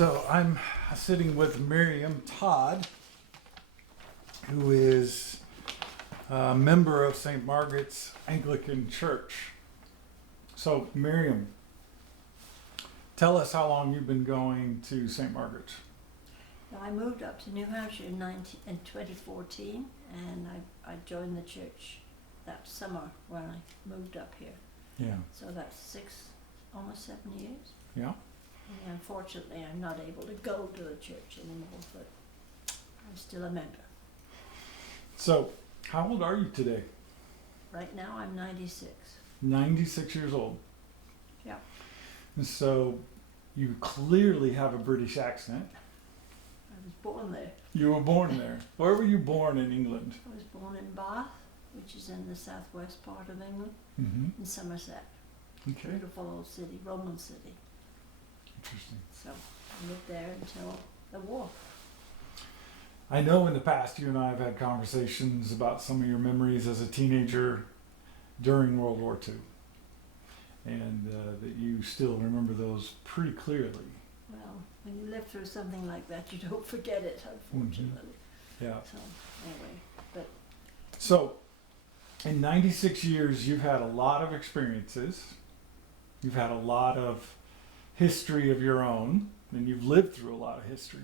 So I'm sitting with Miriam Tod, who is a member of St. Margaret's Anglican Church. So Miriam, tell us how long you've been going to St. Margaret's. Now, I moved up to New Hampshire in 2014, and I joined the church that summer when I moved up here. Yeah. So that's almost 7 years. Yeah. And unfortunately, I'm not able to go to the church anymore, but I'm still a member. So, how old are you today? Right now, I'm 96. 96 years old. Yeah. And so, you clearly have a British accent. I was born there. You were born there. Where were you born in England? I was born in Bath, which is in the southwest part of England, Mm-hmm. in Somerset. Okay. Beautiful old city, Roman city. Interesting. So I lived there until the war. I know in the past you and I have had conversations about some of your memories as a teenager during World War II, and that you still remember those pretty clearly. Well, when you live through something like that, you don't forget it, unfortunately. Yeah. So anyway, but So, in 96 years, you've had a lot of experiences. You've had a lot of history of your own, and you've lived through a lot of history.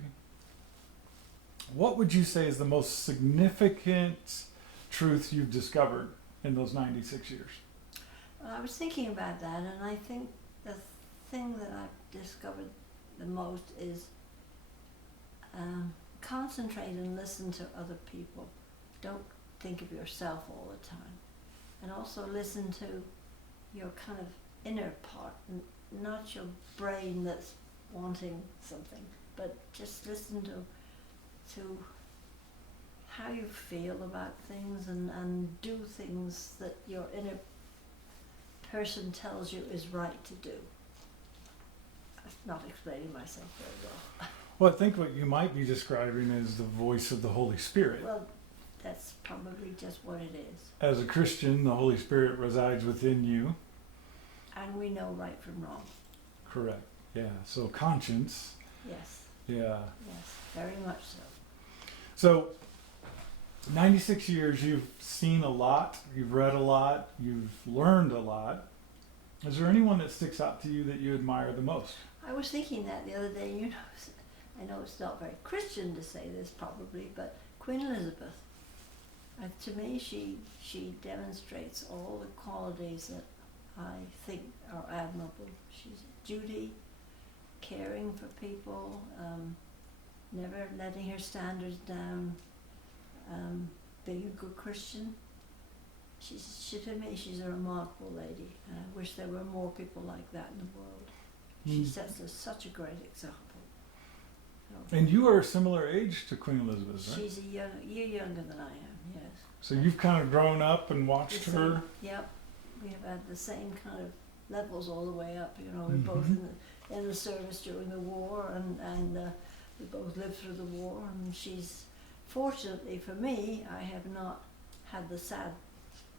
What would you say is the most significant truth you've discovered in those 96 years? I was thinking about that, and I think the thing that I've discovered the most is concentrate and listen to other people. Don't think of yourself all the time. And also listen to your kind of inner part, not your brain that's wanting something, but just listen to how you feel about things and do things that your inner person tells you is right to do. I'm not explaining myself very well. Well, I think what you might be describing is the voice of the Holy Spirit. Well, that's probably just what it is. As a Christian, the Holy Spirit resides within you. And we know right from wrong. Correct. Yeah. So conscience. Yes. Yeah. Yes, very much so. So 96 years, you've seen a lot, you've read a lot, you've learned a lot. Is there anyone that sticks out to you that you admire the most? I was thinking that the other day, I know it's not very Christian to say this probably, but Queen Elizabeth. To me, she demonstrates all the qualities that I think are admirable. She's duty, caring for people, never letting her standards down, being a good Christian. To me, she's a remarkable lady. And I wish there were more people like that in the world. She sets us such a great example. So, and you are a similar age to Queen Elizabeth, right? she's a year younger than I am, yes. So you've kind of grown up and watched her. Yep. We have had the same kind of levels all the way up. You know, we're both in the service during the war, and we both lived through the war. And she's, fortunately for me, I have not had the sad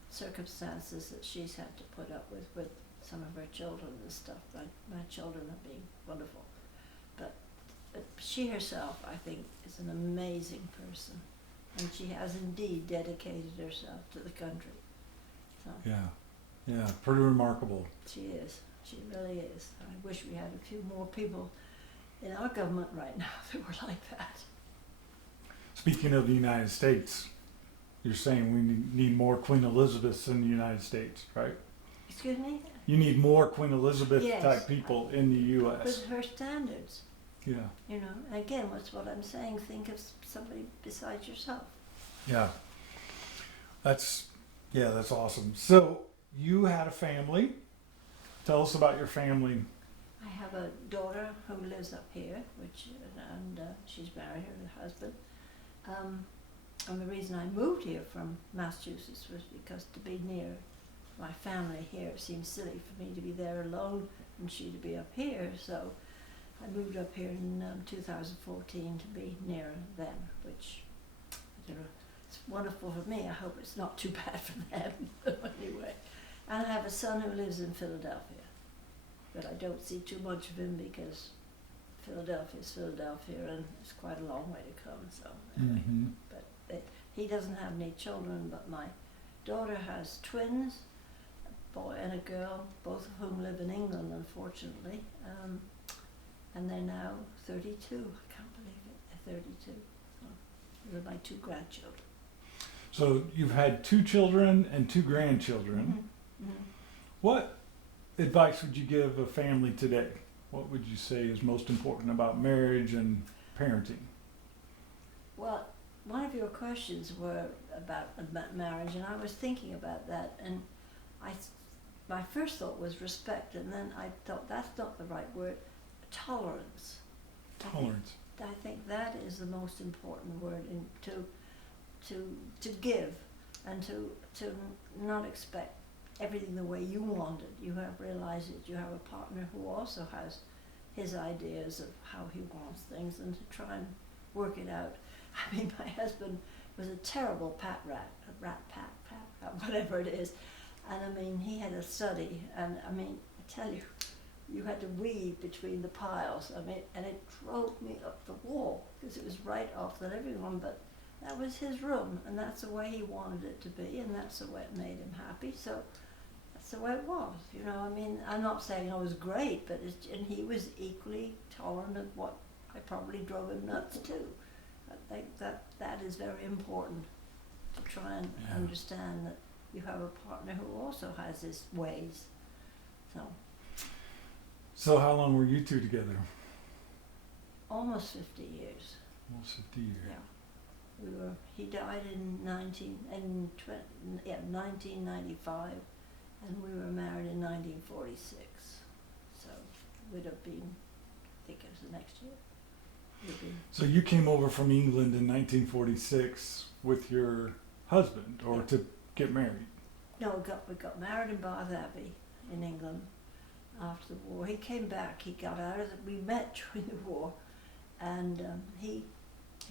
circumstances that she's had to put up with some of her children and stuff. My children have been wonderful, but she herself, I think, is an amazing person, and she has indeed dedicated herself to the country. So. Yeah, pretty remarkable. She is. She really is. I wish we had a few more people in our government right now that were like that. Speaking of the United States, you're saying we need more Queen Elizabeths in the United States, right? Excuse me? You need more Queen Elizabeth Yes. type people in the U.S. With her standards, Yeah. you know. Again, what's what I'm saying, think of somebody besides yourself. Yeah. That's awesome. So you had a family. Tell us about your family. I have a daughter who lives up here, and she's married her husband. And the reason I moved here from Massachusetts was because to be near my family here, it seemed silly for me to be there alone and she to be up here. So I moved up here in 2014 to be near them, which, you know, it's wonderful for me. I hope it's not too bad for them anyway. And I have a son who lives in Philadelphia, but I don't see too much of him because Philadelphia's Philadelphia, and it's quite a long way to come. So anyway, Mm-hmm. but he doesn't have any children. But my daughter has twins, a boy and a girl, both of whom live in England, unfortunately. And they're now 32. I can't believe it. They're 32. So they're my two grandchildren. So you've had 2 children and 2 grandchildren. Mm-hmm. Mm-hmm. What advice would you give a family today? What would you say is most important about marriage and parenting? Well, one of your questions were about marriage, and I was thinking about that, and my first thought was respect, and then I thought that's not the right word. Tolerance. Tolerance. I think that is the most important word, to give, and to not expect everything the way you want it. You have realized that you have a partner who also has his ideas of how he wants things, and to try and work it out. I mean, my husband was a terrible whatever it is. And I mean, he had a study, and I mean, I tell you, you had to weave between the piles. I mean, and it drove me up the wall, because it was right off the living room, but that was his room, and that's the way he wanted it to be, and that's the way it made him happy. So that's the way it was, you know. I mean, I'm not saying I was great, but and he was equally tolerant of what I probably drove him nuts too. I think that is very important, to try and understand that you have a partner who also has his ways. So how long were you 2 together? Almost 50 years. Almost 50 years. Yeah. He died in 1995, and we were married in 1946. So we'd have been, I think it was the next year. So you came over from England in 1946 with your husband, or to get married? No, we got married in Bath Abbey in England after the war. He came back. He got out of we met during the war, and he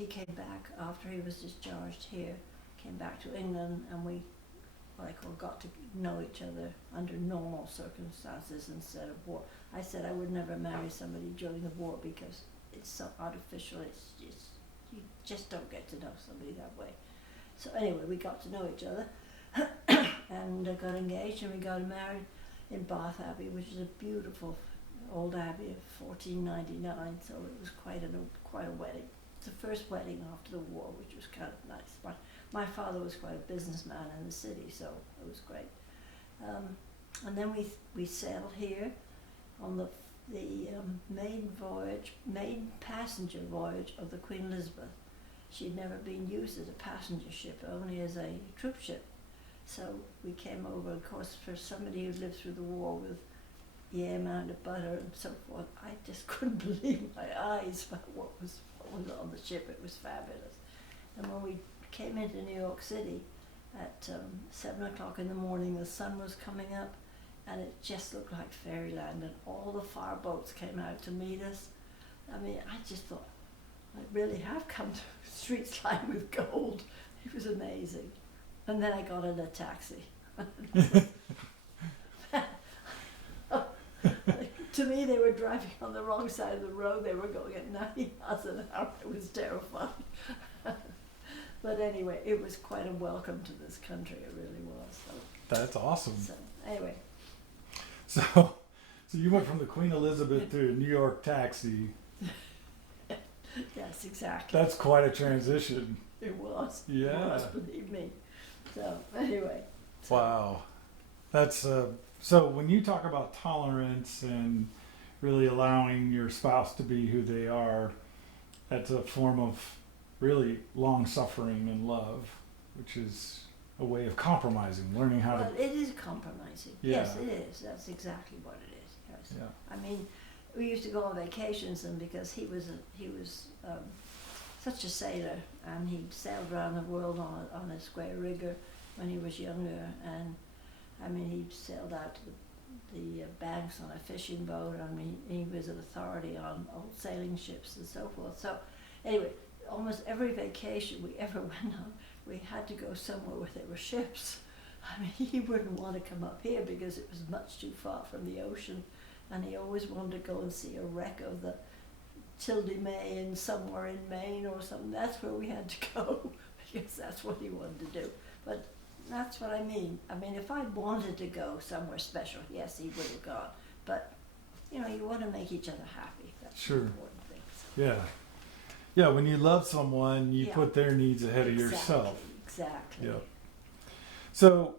came back after he was discharged here. Came back to England, and we got to know each other under normal circumstances instead of war. I said I would never marry somebody during the war because it's so artificial. You just don't get to know somebody that way. So anyway, we got to know each other and got engaged, and we got married in Bath Abbey, which is a beautiful old abbey of 1499. So it was quite a wedding. It's the first wedding after the war, which was kind of nice. My father was quite a businessman in the city, so it was great. And then we sailed here on the main passenger voyage of the Queen Elizabeth. She'd never been used as a passenger ship, only as a troop ship. So we came over, of course, for somebody who lived through the war with the amount of butter and so forth. I just couldn't believe my eyes about what was on the ship. It was fabulous. And when we came into New York City at 7 o'clock in the morning, the sun was coming up, and it just looked like fairyland, and all the fireboats came out to meet us. I mean, I just thought, I really have come to streets lined with gold. It was amazing. And then I got in a taxi. To me, they were driving on the wrong side of the road. They were going at 90 miles an hour. It was terrifying. But anyway, it was quite a welcome to this country. It really was. So, that's awesome. So anyway. So you went from the Queen Elizabeth to a New York taxi. Yes, exactly. That's quite a transition. It was. Yeah. It was, believe me. So anyway. Wow. That's so when you talk about tolerance and really allowing your spouse to be who they are, that's a form of really long suffering and love, which is a way of compromising, learning how to. It is compromising. Yeah. Yes, it is. That's exactly what it is. Yes. Yeah. I mean, we used to go on vacations, and because he was such a sailor, and he sailed around the world on a square rigger when he was younger, and I mean, he sailed out to the banks on a fishing boat. I mean, he was an authority on old sailing ships and so forth. So anyway, almost every vacation we ever went on, we had to go somewhere where there were ships. I mean, he wouldn't want to come up here because it was much too far from the ocean, and he always wanted to go and see a wreck of the Tildy May in somewhere in Maine or something. That's where we had to go because that's what he wanted to do. But that's what I mean. I mean, if I wanted to go somewhere special, yes, he would have gone. But, you know, you want to make each other happy. That's Sure. the important thing. So. Yeah. Yeah, when you love someone, you Yeah. put their needs ahead of Exactly, yourself. Exactly. Yeah. So,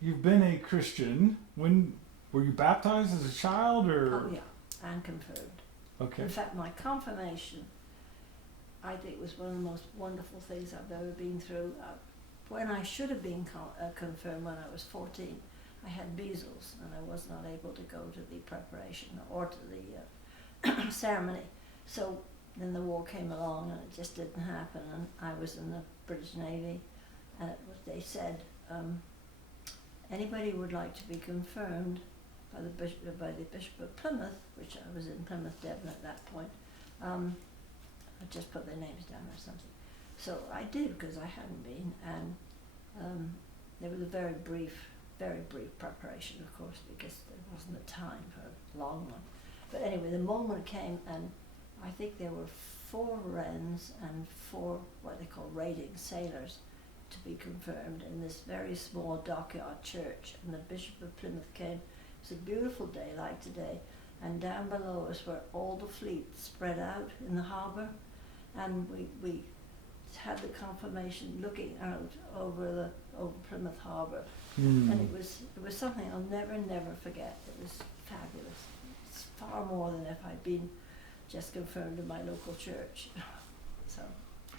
you've been a Christian. When were you baptized as a child, or? Oh, yeah, and confirmed. Okay. In fact, my confirmation, I think, was one of the most wonderful things I've ever been through. When I should have been confirmed when I was 14, I had measles and I was not able to go to the preparation or to the ceremony. So then the war came along and it just didn't happen, and I was in the British Navy, and they said, anybody would like to be confirmed by the Bishop of Plymouth, which I was in Plymouth, Devon at that point. I just put their names down or something. So I did, because I hadn't been, and there was a very brief preparation, of course, because there wasn't a time for a long one. But anyway, the moment came, and I think there were 4 Wrens and 4 what they call raiding sailors to be confirmed in this very small dockyard church, and the Bishop of Plymouth came. It was a beautiful day like today, and down below us were all the fleet spread out in the harbour, and we had the confirmation looking out over Plymouth Harbour, and it was something I'll never forget. It was fabulous. It's far more than if I'd been just confirmed in my local church.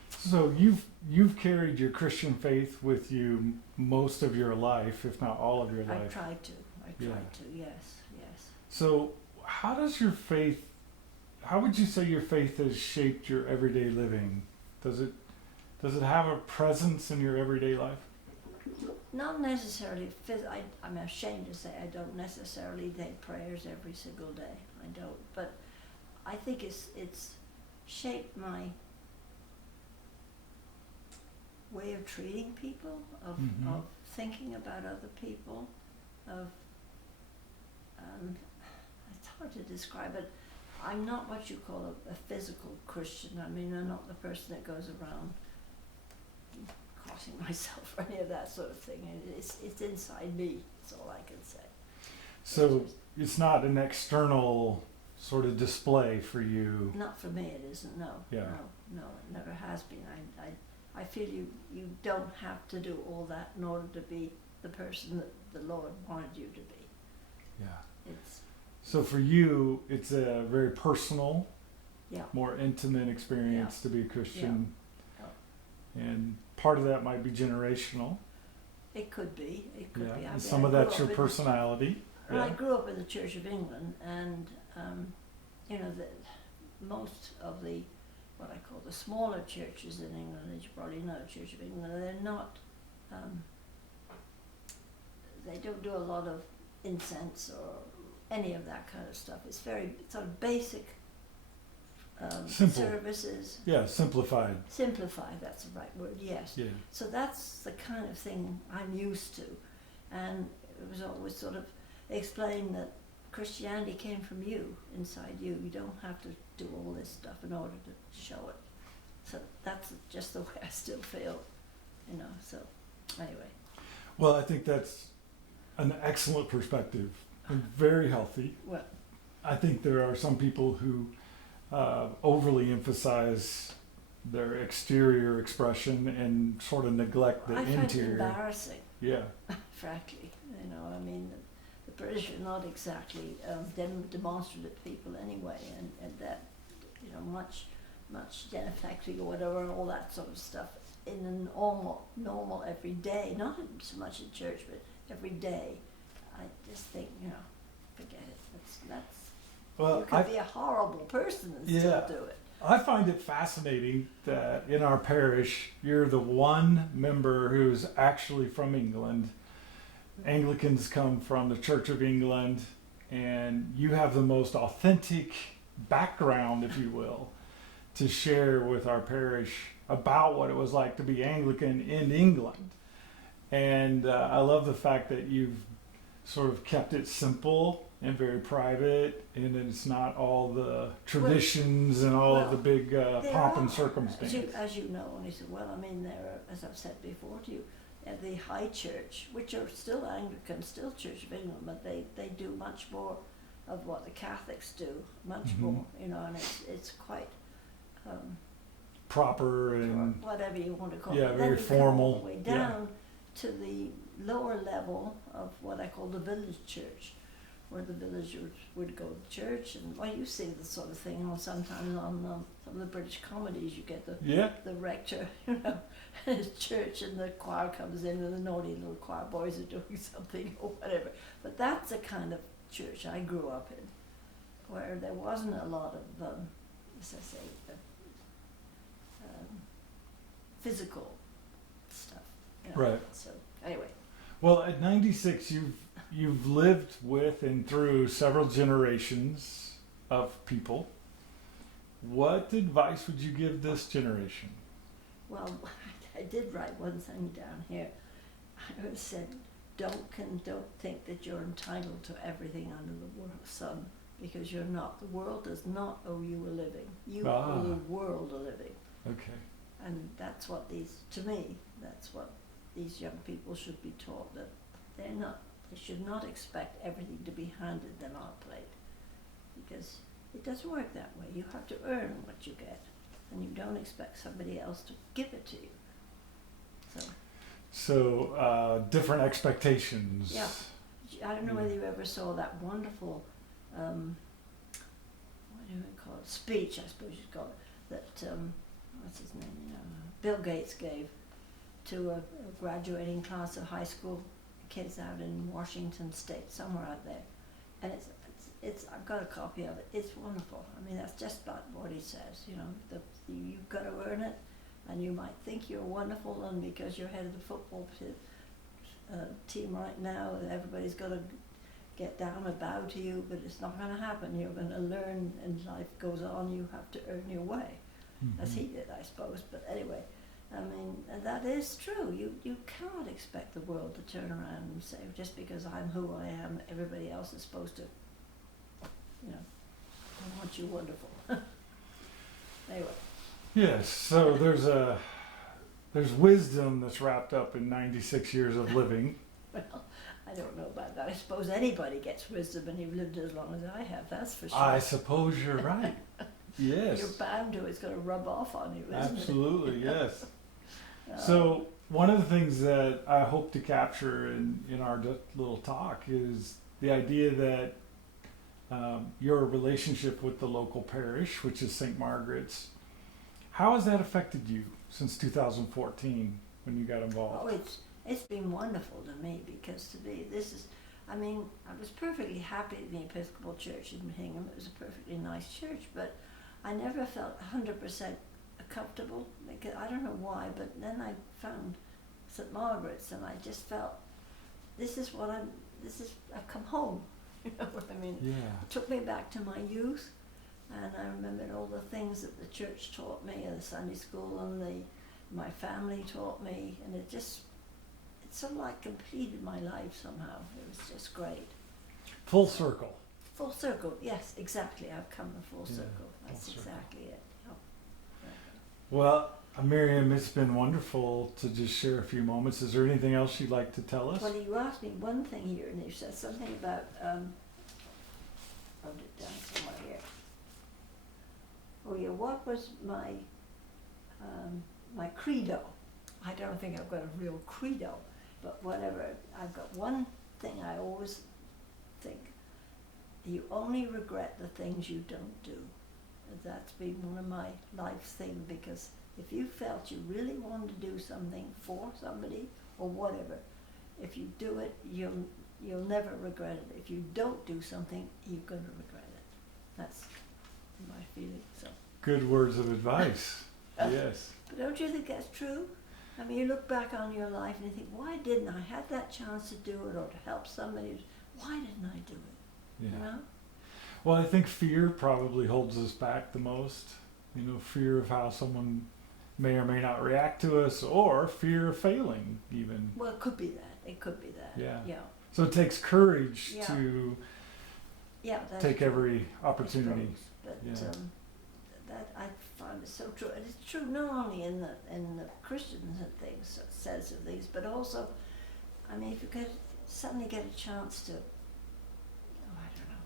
So you've carried your Christian faith with you most of your life, if not all of your life. I tried to, yes. So how would you say your faith has shaped your everyday living? Does it have a presence in your everyday life? Not necessarily. I'm ashamed to say I don't necessarily take prayers every single day. I don't, but I think it's shaped my way of treating people, of thinking about other people, of it's hard to describe it. I'm not what you call a physical Christian. I mean, I'm not the person that goes around crossing myself or any of that sort of thing. It's inside me. That's all I can say. So it's not an external sort of display for you. Not for me, it isn't. No. Yeah. No, it never has been. I feel you don't have to do all that in order to be the person that the Lord wanted you to be. Yeah. It's So for you, it's a very personal, yeah. more intimate experience to be a Christian. Yeah. And part of that might be generational. It could be. It could be. And some of that's your personality. Well, I grew up in the Church of England, and you know, most of the what I call the smaller churches in England, as you probably know, Church of England, they're not. They don't do a lot of incense or any of that kind of stuff. It's very sort of basic services. Yeah, simplified. Simplified, that's the right word, yes. Yeah. So that's the kind of thing I'm used to. And it was always sort of explained that Christianity came from you, inside you. You don't have to do all this stuff in order to show it. So that's just the way I still feel, you know, so anyway. Well, I think that's an excellent perspective and very healthy. Well, I think there are some people who overly emphasize their exterior expression and sort of neglect the I find interior. it embarrassing. Yeah. Frankly, you know, I mean, the British are not exactly demonstrative people anyway, and that, you know, much genuflecting or whatever and all that sort of stuff in a normal everyday, not so much in church, but every day. I just think, you know, forget it. That's Well, you could be a horrible person and still do it. I find it fascinating that in our parish, you're the one member who's actually from England. Anglicans come from the Church of England, and you have the most authentic background, if you will, to share with our parish about what it was like to be Anglican in England. And I love the fact that you've sort of kept it simple and very private, and it's not all the traditions and all of the big pomp and circumstance. As you know, and he said, well, I mean, there are, as I've said before to you, the High Church, which are still Anglican, still Church of England, but they do much more of what the Catholics do, much more, you know, and it's quite proper and whatever you want to call it. Yeah, Then very you come formal. all the way down to the lower level of what I call the village church, where the villagers would go to church, and well, you see the sort of thing, you know, sometimes on some of the British comedies, you get the rector, you know, at his church, and the choir comes in, and the naughty little choir boys are doing something or whatever. But that's the kind of church I grew up in, where there wasn't a lot of, as I say, physical stuff. You know? Right. So anyway. Well, at 96, you've lived with and through several generations of people. What advice would you give this generation? Well, I did write one thing down here. I said, don't think that you're entitled to everything under the sun, because you're not. The world does not owe you a living. You owe the world a living. Okay. And that's what that's what these young people should be taught, that they should not expect everything to be handed them on a plate, because it doesn't work that way. You have to earn what you get, and you don't expect somebody else to give it to you. So different expectations. Yeah. I don't know whether you ever saw that wonderful, what do we call it, speech, I suppose you'd call it, that, what's his name, Bill Gates gave to a graduating class of high school kids out in Washington State, somewhere out there. And it's I've got a copy of it. It's wonderful. I mean, that's just about what he says, you know, you've got to earn it, and you might think you're wonderful, and because you're head of the football team right now, everybody's got to get down and bow to you, but it's not going to happen. You're going to learn, and life goes on. You have to earn your way, as he did, I suppose. But anyway, I mean, and that is true. You cannot expect the world to turn around and say, just because I'm who I am, everybody else is supposed to, you know, I want you wonderful. Anyway. Yes, so there's wisdom that's wrapped up in 96 years of living. Well, I don't know about that. I suppose anybody gets wisdom, and you've lived as long as I have, that's for sure. I suppose you're right. Yes. You're bound to. It's going to rub off on you, isn't it? Absolutely, yes. So one of the things that I hope to capture in our little talk is the idea that your relationship with the local parish, which is St. Margaret's, how has that affected you since 2014 when you got involved? Oh, it's been wonderful to me, because to me I was perfectly happy at the Episcopal Church in Hingham. It was a perfectly nice church, but I never felt 100% comfortable. I don't know why, but then I found St. Margaret's, and I just felt, I've come home. You know what I mean? Yeah. It took me back to my youth, and I remembered all the things that the church taught me, and the Sunday school, and my family taught me, and it sort of like completed my life somehow. It was just great. Full circle. Full circle, yes, exactly. I've come to full circle. That's full circle. Exactly it. Oh. Well, Miriam, it's been wonderful to just share a few moments. Is there anything else you'd like to tell us? Well, you asked me one thing here, and you said something about, wrote it down somewhere here. Oh yeah, what was my credo? I don't think I've got a real credo, but whatever. I've got one thing I always think: you only regret the things you don't do. That's been one of my life things, because if you felt you really wanted to do something for somebody or whatever, if you do it, you'll never regret it. If you don't do something, you're going to regret it. That's my feeling. So. Good words of advice. Yes. But don't you think that's true? I mean, you look back on your life and you think, why didn't I have that chance to do it, or to help somebody? Why didn't I do it? Yeah. You know? Well, I think fear probably holds us back the most. You know, fear of how someone may or may not react to us, or fear of failing even. Well, it could be that. It could be that. Yeah. Yeah. So it takes courage Yeah. to Yeah, that's take true, every I opportunity. suppose. But Yeah. that I find is so true, and it's true not only in the Christians and things, sense of things, but also, I mean, if you suddenly get a chance to, I don't know,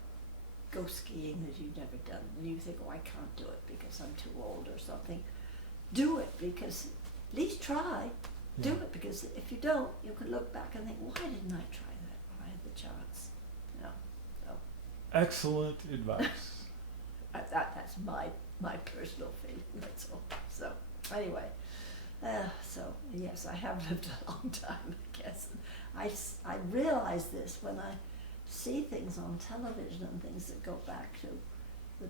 go skiing that you've never done, and you think, oh, I can't do it because I'm too old or something. Do it, because at least try. Do Yeah. it, because if you don't, you could look back and think, why didn't I try that when I had the chance? You know, so Excellent advice. that's my personal feeling. That's all. So anyway, so yes, I have lived a long time, I guess. I realize this when I see things on television and things that go back to the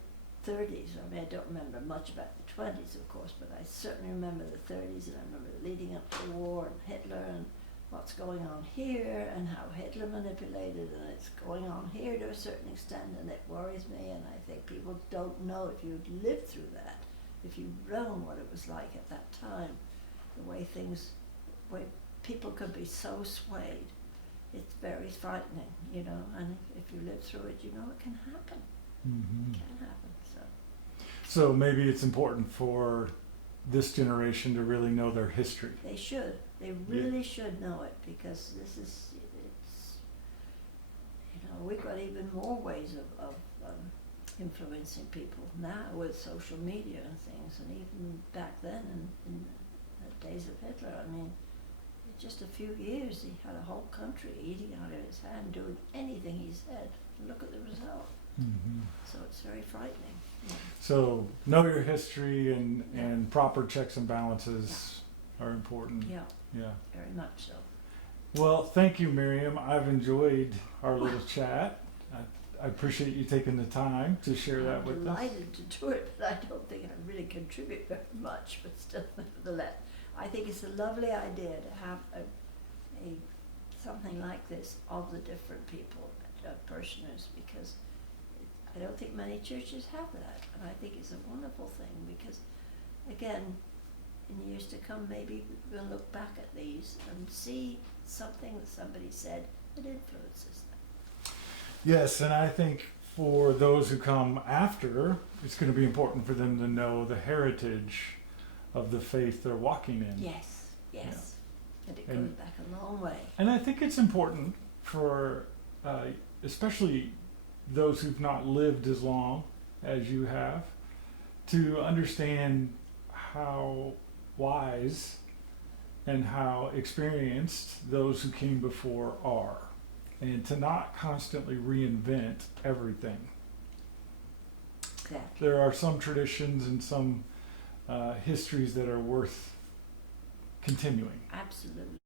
30s. I mean, I don't remember much about the 20s, of course, but I certainly remember the 30s, and I remember leading up to the war and Hitler and what's going on here and how Hitler manipulated, and it's going on here to a certain extent, and it worries me, and I think people don't know, if you'd lived through that, if you'd known what it was like at that time, the way people could be so swayed. It's very frightening, you know, and if you live through it, you know it can happen. Hmm. It can happen, so. So maybe it's important for this generation to really know their history. They should. They really should know it, because it's, you know, we've got even more ways of influencing people now with social media and things, and even back then in the days of Hitler, I mean, in just a few years he had a whole country eating out of his hand, doing anything he said. Look at the result. Hmm. So it's very frightening. Yeah. So know your history and proper checks and balances are important. Yeah, Yeah. very much so. Well, thank you, Miriam. I've enjoyed our little chat. I appreciate you taking the time to share that with I'm us. delighted to do it, but I don't think I really contribute very much, but still, nevertheless, I think it's a lovely idea to have a something like this of the different people, parishioners, because I don't think many churches have that, and I think it's a wonderful thing, because, again, in years to come, maybe we'll look back at these and see something that somebody said that influences them. Yes, and I think for those who come after, it's going to be important for them to know the heritage of the faith they're walking in. Yes, yes, and it goes And- back a long way. And I think it's important for especially those who've not lived as long as you have to understand how wise and how experienced those who came before are, and to not constantly reinvent everything. Exactly. There are some traditions and some histories that are worth continuing. Absolutely.